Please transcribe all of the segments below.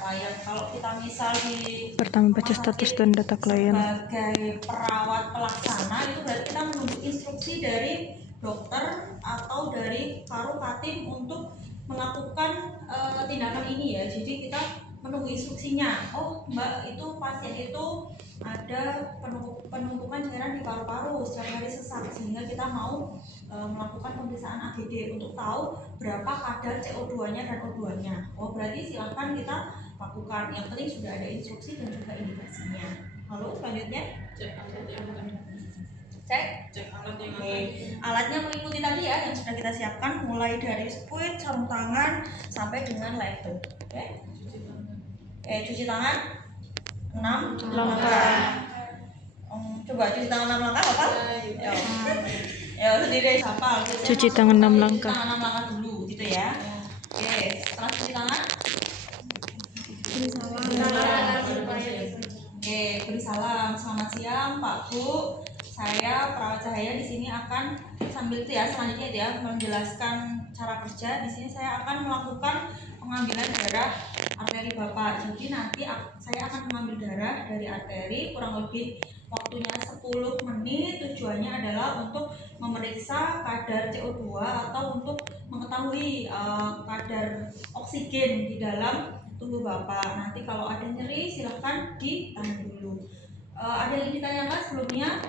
klien. Kalau kita misal di pertama baca status dan data klien sebagai perawat pelaksana, itu berarti kita menunggu instruksi dari dokter atau dari paru patim untuk melakukan tindakan ini ya. Jadi kita menunggu instruksinya. Oh mbak, itu pasien itu ada penumpukan cairan di paru-paru, setiap hari sesak, sehingga kita mau melakukan pemeriksaan AGD untuk tahu berapa kadar CO2-nya dan O2-nya. Oh berarti silakan kita lakukan. Yang penting sudah ada instruksi dan juga indikasinya. Lalu selanjutnya cek alat yang alatnya mengikuti tadi ya yang sudah kita siapkan, mulai dari spuit, sarung tangan sampai dengan label. Cuci tangan 6 langkah. Coba cuci tangan 6 langkah apa? Ya sendiri hafal. Cuci tangan 6 langkah. Cuci tangan 6 langkah dulu gitu ya. Oke, setelah cuci tangan beri salam. Selamat siang Pak Bu. Saya perawat cahaya di sini akan sambil itu ya selanjutnya itu ya menjelaskan cara kerja. Di sini saya akan melakukan pengambilan darah arteri Bapak. Jadi nanti saya akan mengambil darah dari arteri kurang lebih waktunya 10 menit. Tujuannya adalah untuk memeriksa kadar CO2 atau untuk mengetahui kadar oksigen di dalam tubuh Bapak. Nanti kalau ada nyeri silahkan ditahan dulu. Ada yang ditanyakan sebelumnya?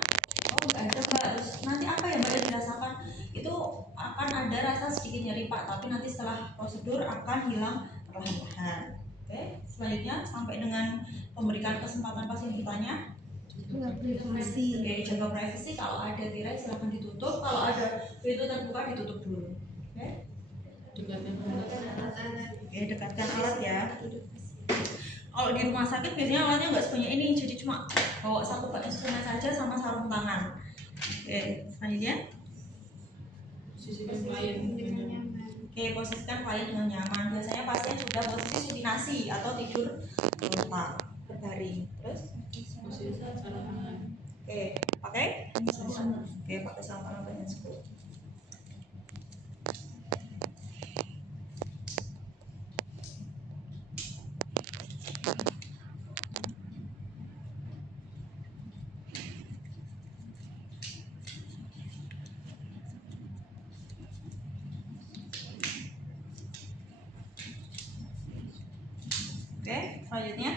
Oh nggak ada Mbak. Terus nanti apa ya Mbak yang dirasakan? Itu akan ada rasa sedikit nyeri Pak, tapi nanti setelah prosedur akan hilang perlahan-lahan. Oke, selanjutnya sampai dengan memberikan kesempatan pasien bertanya. Oke, jaga privasi. Kalau ada tirai silahkan ditutup. Kalau ada pintu terbuka ditutup dulu. Oke. Dekatkan alat ya. Kalau di rumah sakit biasanya alatnya nggak sebanyak ini, jadi cuma bawa satu instrumen saja sama sarung tangan. Oke, selanjutnya. Posisikan klien dengan nyaman. Biasanya pasien sudah posisi supinasi atau tidur terlentang berbaring. Terus? Pakai? Pakai sarung tangan bagian sekut. Selanjutnya.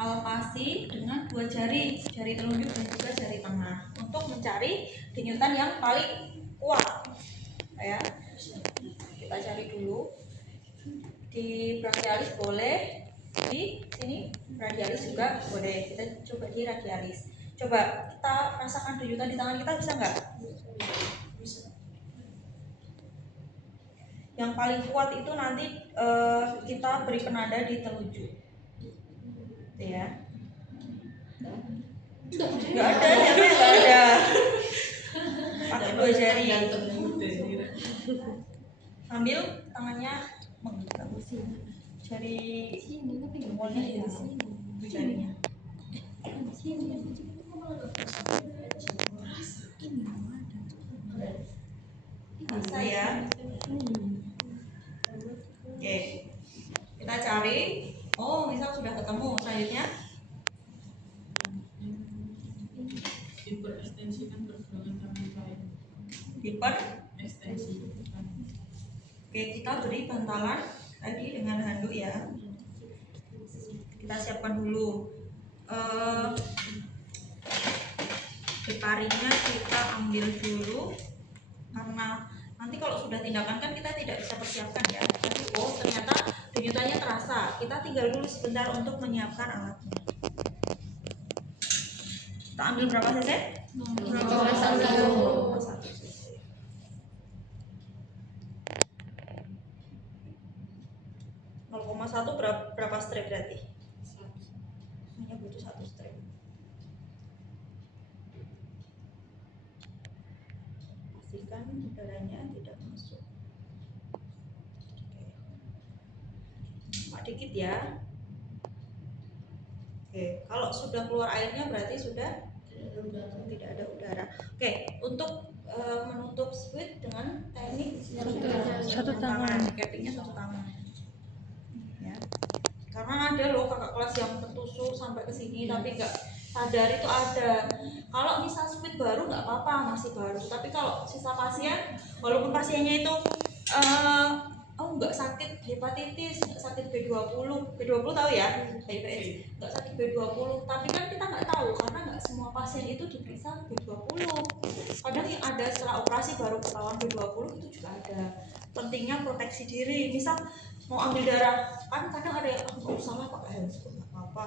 Palpasi dengan dua jari telunjuk dan juga jari tengah untuk mencari denyutan yang paling kuat. Ya, kita cari dulu di brachialis boleh, di sini radialis juga boleh. Kita coba di radialis. Coba kita rasakan denyutan di tangan kita, bisa nggak? Yang paling kuat itu nanti kita beri penanda di telunjuk. Ya. Nggak ada, siapa yang nggak ada? Pakai dua jari. Ambil tangannya menggigit jari jempolnya di sini, jarinya. Bisa ya. Oke, kita cari. Oh, misal sudah ketemu. Selanjutnya diperekstensikan pergelangan tangan klien. Diperekstensi. Oke, kita beri bantalan tadi dengan handuk ya. Kita siapkan dulu. Heparinya kita ambil dulu, karena nanti kalau sudah tindakan kan kita tidak bisa persiapkan ya. Tapi ternyata denyutannya terasa. Kita tinggal dulu sebentar untuk menyiapkan alatnya. Kita ambil berapa cc? 0,1 berapa strip berarti? Hanya butuh 1 strip. Pastikan udaranya tidak masuk. Dikit ya. Oke, kalau sudah keluar airnya berarti sudah tidak ada udara. Oke, untuk menutup squid dengan teknik Satu tangan. cappingnya satu tangan ya. Karena ada loh kakak kelas yang tertusuk sampai ke sini tapi nggak sadar itu ada. Kalau misal squid baru nggak apa-apa, masih baru, tapi kalau sisa pasien walaupun pasiennya itu nggak sakit hepatitis, nggak sakit B20 tahu ya, HIV, nggak sakit B20, tapi kan kita nggak tahu karena nggak semua pasien itu diperiksa B20. Kadang yang ada setelah operasi baru ketahuan B20 itu juga ada. Pentingnya proteksi diri, misal mau ambil darah kan kadang ada yang nggak usah lah pakai handphone nggak apa-apa,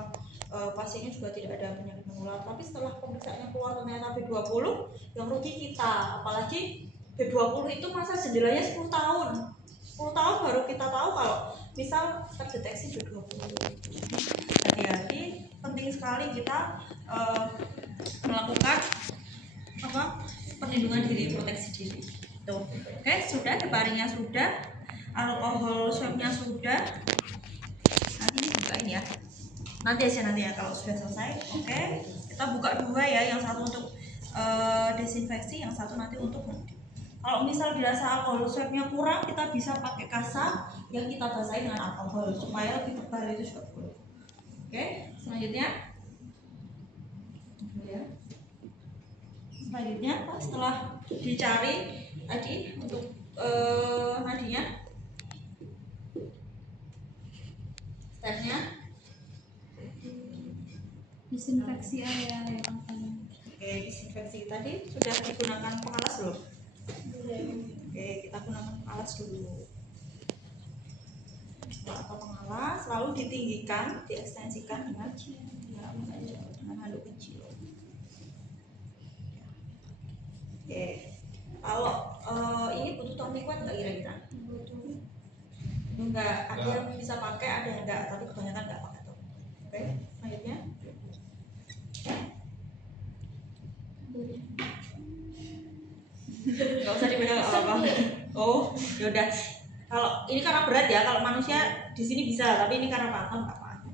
pasiennya juga tidak ada penyakit menular, tapi setelah pemeriksaannya keluar ternyata B20 yang rugi kita. Apalagi B20 itu masa jendelanya 10 tahun baru kita tahu kalau misal terdeteksi B20. Hati-hati, penting sekali kita melakukan perlindungan diri, proteksi diri. Tuh. Oke, sudah heparinnya sudah, alkohol swabnya sudah. Nanti dibukain ya. Nanti ya kalau sudah selesai. Oke, kita buka dua ya, yang satu untuk desinfeksi, yang satu nanti untuk mandi. Kalau misal dirasa alkohol swabnya kurang, kita bisa pakai kasa yang kita basahi dengan alkohol supaya lebih tebal, itu juga boleh. Oke, selanjutnya setelah dicari tadi untuk nadinya, stepnya disinfeksi area yang Oke, disinfeksi tadi sudah digunakan pengalas belum? Oke, kita gunakan pengalas dulu. Atau pengalas lalu ditinggikan, diekstensikan dengan handuk kecil. Oke, kalau ini butuh tonik kuat nggak kira-kira? Enggak, ada yang bisa pakai, ada yang enggak, tapi kebanyakan enggak pakai tonik. Oke, selanjutnya nggak usah dipegang apa-apa. Oh, yaudah. Kalau ini karena berat ya, kalau manusia di sini bisa, tapi ini karena pakem nggak apa-apa.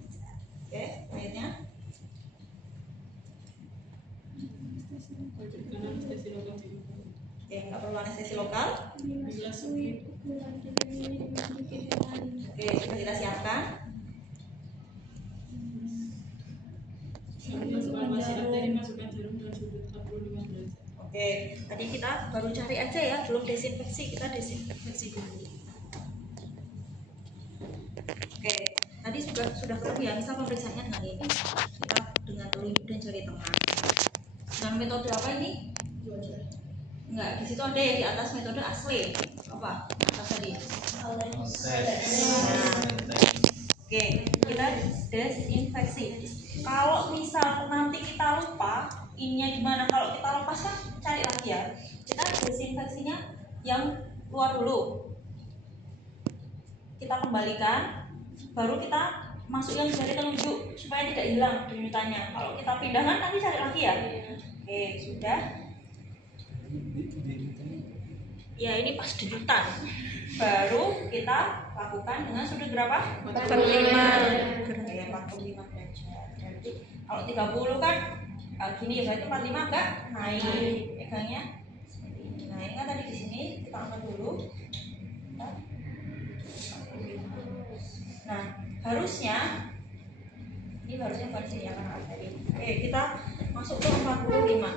Oke, selanjutnya. Oke, nggak perlu anestesi lokal. Oke, sudah kita siapkan. Oke, tadi kita baru cari aja ya, belum desinfeksi, kita desinfeksi dulu. Oke, tadi sudah ketemu ya, misal pemeriksaannya dengan ini, kita dengan telunjuk dan jari tengah. Dengan metode apa ini? Enggak, di situ ada ya di atas metode asli. Apa? Atas tadi. Oke, kita desinfeksi. Kalau misal nanti kita lupa ininya gimana, kalau kita lepas kan cari lagi ya. Kita desinfeksinya yang luar dulu, kita kembalikan, baru kita masuk yang jari telunjuk supaya tidak hilang denyutannya. Kalau kita pindahkan nanti cari lagi ya. Oke, sudah. Ya, ini pas denyutan. Baru kita lakukan dengan sudut berapa? 45. Oke, 45 derajat. Berarti kalau 30 kan gini, berarti 45 enggak naik. Pegangnya seperti ini. Nah, ini kan tadi di sini kita angkat dulu. Nah, harusnya ini harusnya bukan sini ya, karena arteri. Oke, kita masuk ke 45.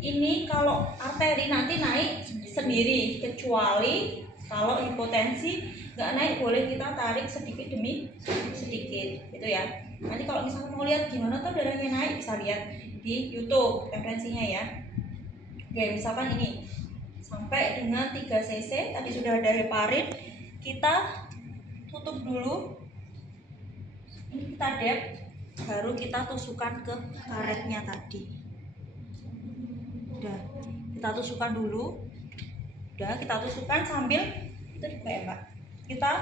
Ini kalau arteri nanti naik sendiri, kecuali kalau hipotensi nggak naik, boleh kita tarik sedikit demi sedikit gitu ya. Nanti kalau misalnya mau lihat gimana tuh darahnya naik, bisa lihat di YouTube referensinya ya. Oke, misalkan ini sampai dengan 3 cc, tadi sudah ada heparin, kita tutup dulu. Ini kita dep, baru kita tusukkan ke karetnya tadi. Udah, kita tusukkan dulu. Udah, kita tusukkan sambil itu ditembak. Kita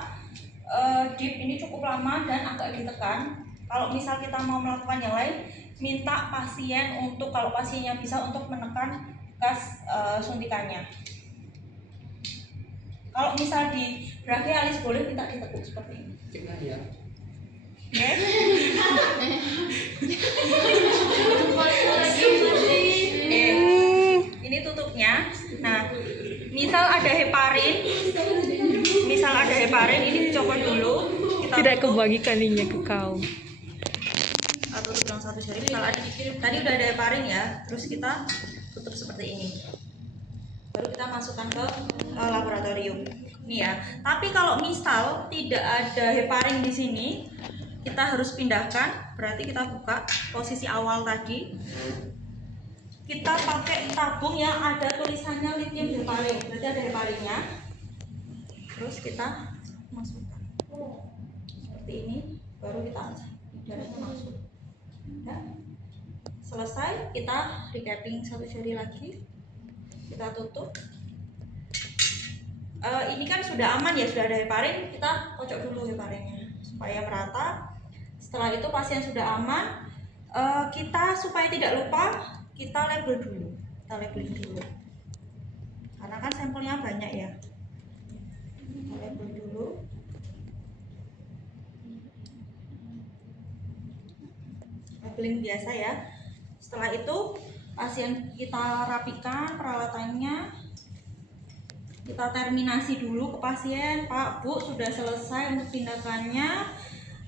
dip ini cukup lama dan agak ditekan. Kalau misal kita mau melakukan yang lain, minta pasien untuk, kalau pasiennya bisa, untuk menekan gas suntikannya. Kalau misal di brachialis boleh minta ditekuk seperti ini. Oke. Ini tutupnya. Nah, misal ada heparin, ini dicopot dulu. Kita Tidak tutup. kebagikan ini ke kau. Tutup yang satu jari. Misal tadi udah ada heparin ya, terus kita tutup seperti ini. Baru kita masukkan ke laboratorium. Nih ya. Tapi kalau misal tidak ada heparin di sini, kita harus pindahkan. Berarti kita buka posisi awal tadi. Kita pakai tabung yang ada tulisannya lithium heparin. Berarti ada heparinnya. Terus kita masukkan seperti ini. Baru kita darahnya masuk. Ya. Selesai, kita recapping satu jari lagi. Kita tutup. Ini kan sudah aman ya, sudah ada heparin. Kita kocok dulu heparinnya supaya merata. Setelah itu pasien sudah aman. Kita supaya tidak lupa, kita label dulu. Kita labeling dulu. Karena kan sampelnya banyak ya. Kita label dulu. Labeling biasa ya. Setelah itu pasien kita rapikan peralatannya, kita terminasi dulu ke pasien. Pak, Bu, sudah selesai untuk tindakannya.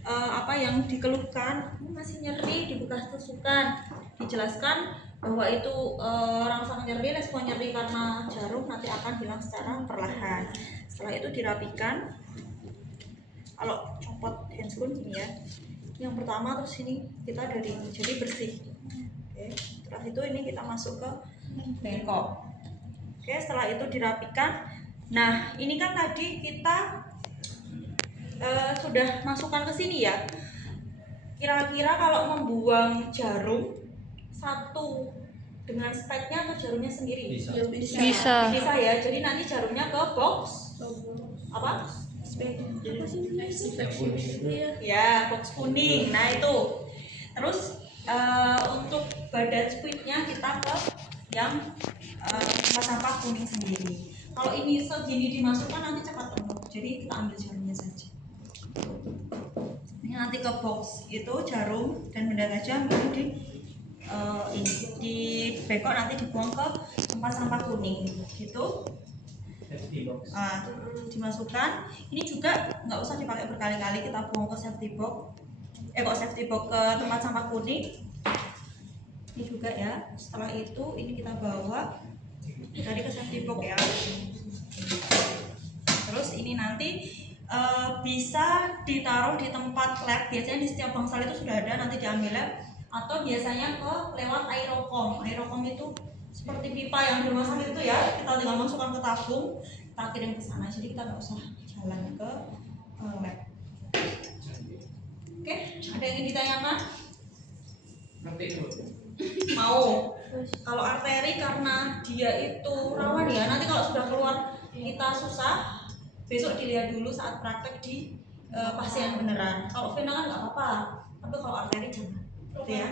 Apa yang dikeluhkan, masih nyeri di bekas tusukan, dijelaskan bahwa itu rangsang nyeri, respon nyeri karena jarum nanti akan hilang secara perlahan. Setelah itu dirapikan. Kalau copot handscoon ini ya, yang pertama, terus ini kita dari jadi bersih. Oke. Setelah itu ini kita masuk ke bengkok. Oke, setelah itu dirapikan. Nah, ini kan tadi kita sudah masukkan ke sini ya. Kira-kira kalau membuang jarum satu dengan speknya atau jarumnya sendiri? Bisa. Bisa ya. Jadi nanti jarumnya ke box apa? Ya, box kuning. Nah, itu. Terus untuk badan squidnya kita ke yang sampah kuning sendiri. Kalau ini segini dimasukkan nanti cepat penuh. Jadi kita ambil jarumnya saja. Ini nanti ke box itu jarum dan benda tajam itu di bengkok, nanti dibuang ke tempat sampah kuning gitu. Dimasukkan. Ini juga nggak usah dipakai berkali-kali, kita buang ke safety box. Safety box ke tempat sampah kuning. Ini juga ya. Setelah itu ini kita bawa tadi ke safety box ya. Terus ini nanti bisa ditaruh di tempat lab. Biasanya di setiap bangsal itu sudah ada, nanti diambil lab. Atau biasanya lewat aerokom. Aerokom itu seperti pipa yang di rumah sakit itu ya. Kita tinggal masukkan ke tabung, kita kirim ke sana. Jadi kita nggak usah jalan ke lab. Oke, ada yang ingin ditanyakan? Mau? Kalau arteri karena dia itu rawan ya. Nanti kalau sudah keluar kita susah. Besok dilihat dulu saat praktek di pasien beneran. Kalau vena kan nggak apa-apa, tapi kalau arteri jangan, gitu ya.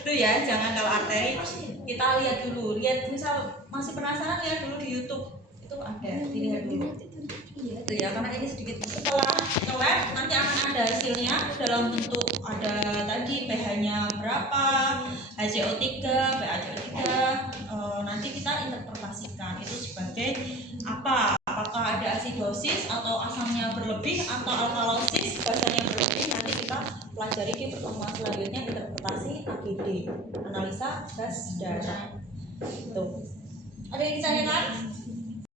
Itu ya, jangan kalau arteri. Kita lihat dulu, misal masih penasaran lihat dulu di YouTube, itu ada, dilihat dulu. Itu ya, karena ini sedikit setelah ke lab nanti akan ada hasilnya dalam bentuk ada tadi pH-nya berapa, HCO3, PaCO3. Nanti kita interpretasikan itu sebagai apa? Apakah ada asidosis atau asamnya berlebih atau alkalosis basanya berlebih. Nanti kita pelajari di pertemuan selanjutnya, interpretasi AGD, analisa gas darah. Itu. Ada yang ditanyakan?